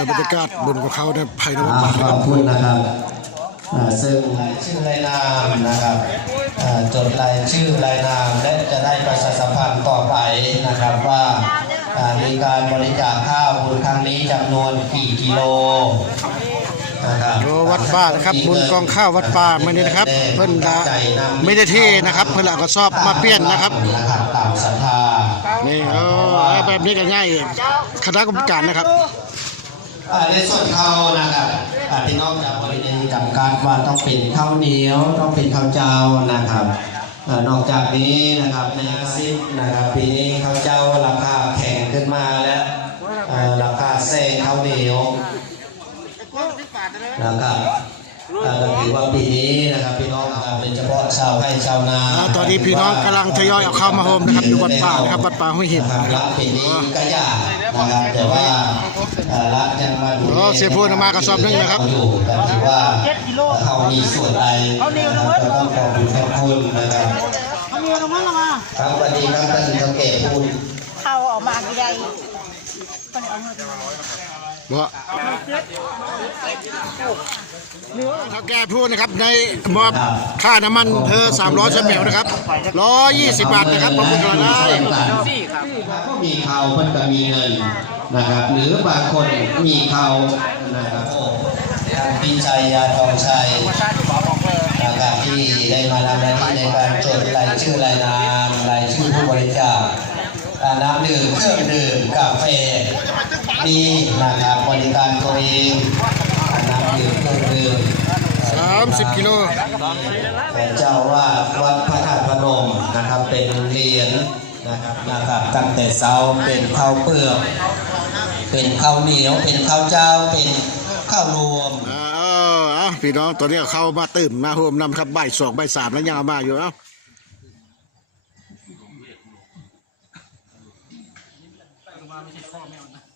ากาศบนกับเขาเนี่ยภายในวัดอ่าป่าขนะคอรับบคุณนะครับอ่าซึ่งชื่อรายนามนะครับอ่าจดรายชื่อรายนามและจะได้ประชาสัมพันธ์ต่อไปนะครับว่าอ่ามีการบริจาคข้าวบุญครั้งนี้จำนวนกี่กิโลนะครับโลวัดป่านะครับบุญกองข้าววัดป่าไม่ได้นะครับ เพิ่นดาไม่ได้เทนะครับเพิ่นเอากระสอบมาเปลี่ยนนะครับนะครับตามศรัทธานี่เออแบบนี้ก็ง่ายคณะกรรมการนะครับอ่า ในส่วนข้าวนะครับอ่าพี่น้องจากบริเวณกรรมการว่าต้องเป็นข้าวเหนียว ต้องเป็นข้าวเจ้านะครับอ่านอกจากนี้นะครับในอาซิบนะครับปีนี้ข้าวเจ้าราคาแพงขึ้นมาแล้วอ่าราคาแซงข้าวเหนียวนะครับอ่าก็ถือว่าปีนี้นะครับพี่น้องอ่าเป็นเฉพาะชาวไร่ชาวนาอ่าตอนนี้พี่น้องกำลังทยอยเอาข้าวมาโฮมนะครับอยู่วัดป่านะครับวัดป่าห้วยหินนะครับละปีนี้ก็ยากนะครับแต่ว่าเอ่อ ละยังมาดูโอ้เสียพูดมากระสอบนึงนะครับว่าเขามีส่วนใดก็ต้องขอบคุณขอบคุณนะครับเอางมาลงมาครับสวัสดีครับท่านสังเกตพูดเข้าออกมาใหญ่เอาเงินบ่ถ้าแกพูดนะครับในมอบค่าน้ำมันเธอ300ชั่วโมงนะครับ120บาทนะครับผมเป็นคนได้ก็มีเขาเพิ่นก็มีเงิน นะครับ หรือบางคนมีเขานะครับโอ้ท่านพิชัยยาทองชัยนะครับที่ได้มาทำหน้าที่ในการจดรายชื่อรายนามรายชื่อผู้บริจาคอ่าน้ำดื่มเครื่องดื่มกาแฟมีนะครับบริการตัวเองอ่าน้ำดื่มเครื่องดื่ม30กิโลเจ้าว่าดวัดพระธาตุพนมนะครับเป็นเหรียญนะครับนะครับตั้งแต่เช้าเป็นข้าวเปลือก เป็นข้าวเหนียว เป็นข้าวเจ้า เป็นข้าวรวมอ่าเออเอาพี่น้องตอนนี้เข้ามาตื่นมาโฮมนำครับใบสองใบสามแล้วยังเอามาอยู่เอ้าปรังกัจฉามิทุติยมปีพุทธังตรังกัจฉามิสังฆังตรังกัจฉามิทุติยังยังปีพุทธังสรณังคัจฉามิปา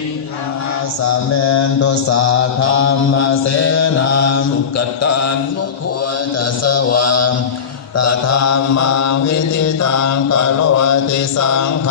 สเมนตุสาธรรมเสนาสุกตตันควรจะสว่างตถามังวิธิทางกโลติสังฆ